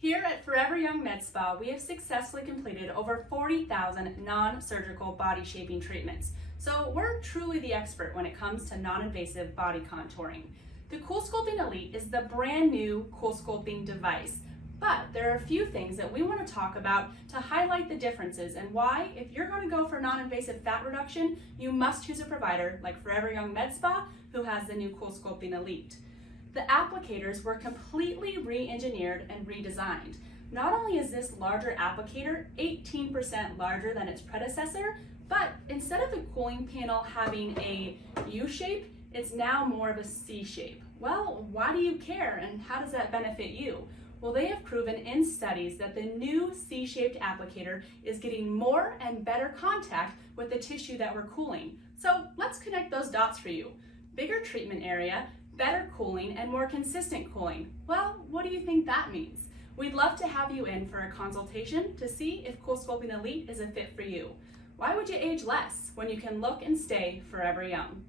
Here at Forever Young MedSpa, we have successfully completed over 40,000 non-surgical body shaping treatments. So we're truly the expert when it comes to non-invasive body contouring. The CoolSculpting Elite is the brand new CoolSculpting device, but there are a few things that we want to talk about to highlight the differences and why, if you're going to go for non-invasive fat reduction, you must choose a provider like Forever Young MedSpa who has the new CoolSculpting Elite. The applicators were completely re-engineered and redesigned. Not only is this larger applicator 18% larger than its predecessor, but instead of the cooling panel having a U shape, it's now more of a C shape. Well, why do you care and how does that benefit you? Well, they have proven in studies that the new C-shaped applicator is getting more and better contact with the tissue that we're cooling. So let's connect those dots for you. Bigger treatment area, better cooling, and more consistent cooling. Well, what do you think that means? We'd love to have you in for a consultation to see if CoolSculpting Elite is a fit for you. Why would you age less when you can look and stay forever young?